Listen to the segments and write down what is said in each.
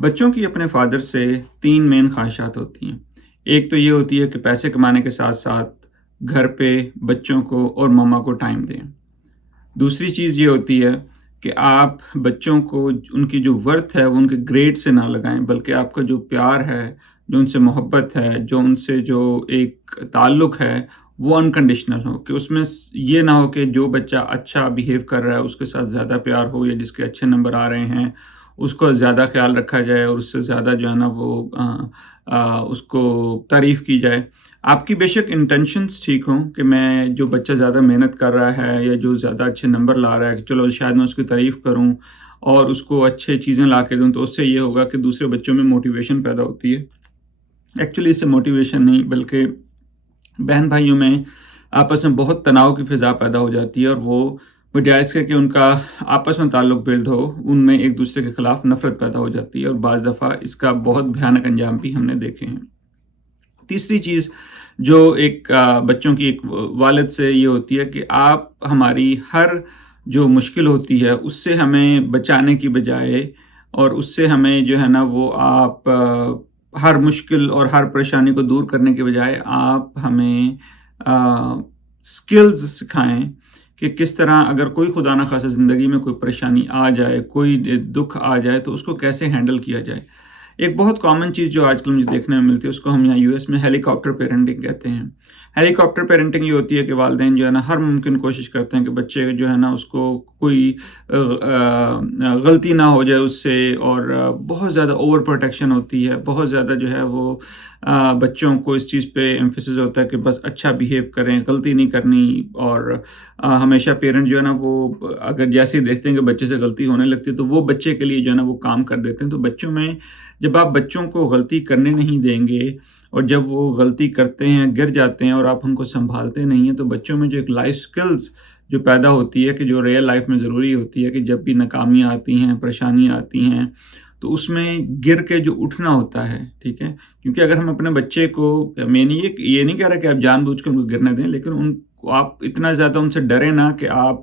بچوں کی اپنے فادر سے 3 مین خواہشات ہوتی ہیں۔ ایک تو یہ ہوتی ہے کہ پیسے کمانے کے ساتھ ساتھ گھر پہ بچوں کو اور مما کو ٹائم دیں۔ دوسری چیز یہ ہوتی ہے کہ آپ بچوں کو ان کی جو ورتھ ہے وہ ان کے گریڈ سے نہ لگائیں، بلکہ آپ کا جو پیار ہے، جو ان سے محبت ہے، جو ان سے جو ایک تعلق ہے وہ انکنڈیشنل ہو، کہ اس میں یہ نہ ہو کہ جو بچہ اچھا بیہیو کر رہا ہے اس کے ساتھ زیادہ پیار ہو، یا جس کے اچھے نمبر آ رہے ہیں اس کو زیادہ خیال رکھا جائے اور اس سے زیادہ جو ہے نا وہ اس کو تعریف کی جائے۔ آپ کی بے شک انٹینشنز ٹھیک ہوں کہ میں جو بچہ زیادہ محنت کر رہا ہے یا جو زیادہ اچھے نمبر لا رہا ہے کہ چلو شاید میں اس کی تعریف کروں اور اس کو اچھے چیزیں لا کے دوں، تو اس سے یہ ہوگا کہ دوسرے بچوں میں موٹیویشن پیدا ہوتی ہے۔ ایکچولی اس سے موٹیویشن نہیں بلکہ بہن بھائیوں میں آپس میں بہت تناؤ کی فضا پیدا ہو جاتی ہے، اور وہ بجائے اس کے کہ ان کا آپس میں تعلق بلڈ ہو، ان میں ایک دوسرے کے خلاف نفرت پیدا ہو جاتی ہے، اور بعض دفعہ اس کا بہت بھیانک انجام بھی ہم نے دیکھے ہیں۔ تیسری چیز جو ایک بچوں کی ایک والد سے یہ ہوتی ہے کہ آپ ہماری ہر جو مشکل ہوتی ہے اس سے ہمیں بچانے کی بجائے، اور اس سے ہمیں جو ہے نا وہ آپ ہر مشکل اور ہر پریشانی کو دور کرنے کے بجائے آپ ہمیں سکلز سکھائیں کہ کس طرح اگر کوئی خدا نخواستہ زندگی میں کوئی پریشانی آ جائے، کوئی دکھ آ جائے تو اس کو کیسے ہینڈل کیا جائے۔ ایک بہت کامن چیز جو آج کل مجھے دیکھنے میں ملتی ہے اس کو ہم یہاں یو ایس میں ہیلی کاپٹر پیرنٹنگ کہتے ہیں۔ ہیلی کاپٹر پیرنٹنگ یہ ہوتی ہے کہ والدین جو ہے نا ہر ممکن کوشش کرتے ہیں کہ بچے جو ہے نا اس کو کوئی غلطی نہ ہو جائے اس سے، اور بہت زیادہ اوور پروٹیکشن ہوتی ہے، بہت زیادہ جو ہے وہ بچوں کو اس چیز پہ ایمفیسس ہوتا ہے کہ بس اچھا بیہیو کریں، غلطی نہیں کرنی، اور ہمیشہ پیرنٹ جو ہے نا وہ اگر جیسے ہی دیکھتے ہیں کہ بچے سے غلطی ہونے لگتی ہے تو وہ بچے کے لیے جو ہے نا وہ کام کر دیتے ہیں۔ تو بچوں میں جب آپ بچوں کو غلطی کرنے نہیں دیں گے، اور جب وہ غلطی کرتے ہیں، گر جاتے ہیں، اور آپ ان کو سنبھالتے نہیں ہیں، تو بچوں میں جو ایک لائف سکلز جو پیدا ہوتی ہے کہ جو ریئل لائف میں ضروری ہوتی ہے کہ جب بھی ناکامیاں آتی ہیں، پریشانیاں آتی ہیں، تو اس میں گر کے جو اٹھنا ہوتا ہے، ٹھیک ہے، کیونکہ اگر ہم اپنے بچے کو، میں یہ نہیں کہہ رہا کہ آپ جان بوجھ کے ان کو گرنے دیں، لیکن ان کو آپ اتنا زیادہ ان سے ڈرے نہ کہ آپ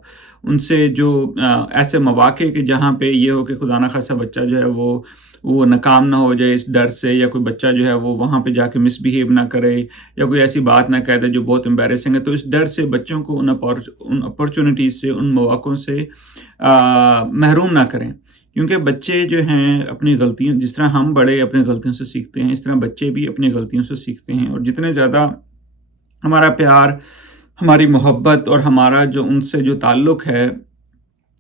ان سے جو ایسے مواقع کہ جہاں پہ یہ ہو کہ خدا نخواستہ بچہ جو ہے وہ ناکام نہ ہو جائے اس ڈر سے، یا کوئی بچہ جو ہے وہ وہاں پہ جا کے مس بیہیو نہ کرے، یا کوئی ایسی بات نہ کہہ دے جو بہت امبیرسنگ ہے، تو اس ڈر سے بچوں کو ان اپرچونیٹیز سے، ان مواقعوں سے محروم نہ کریں۔ کیونکہ بچے جو ہیں اپنی غلطیوں، جس طرح ہم بڑے اپنی غلطیوں سے سیکھتے ہیں، اس طرح بچے بھی اپنی غلطیوں سے سیکھتے ہیں، اور جتنے زیادہ ہمارا پیار، ہماری محبت اور ہمارا جو ان سے جو تعلق ہے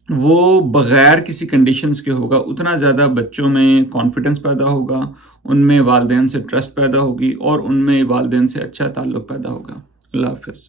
وہ بغیر کسی کنڈیشنز کے ہوگا، اتنا زیادہ بچوں میں کانفیڈنس پیدا ہوگا، ان میں والدین سے ٹرسٹ پیدا ہوگی، اور ان میں والدین سے اچھا تعلق پیدا ہوگا۔ اللہ حافظ۔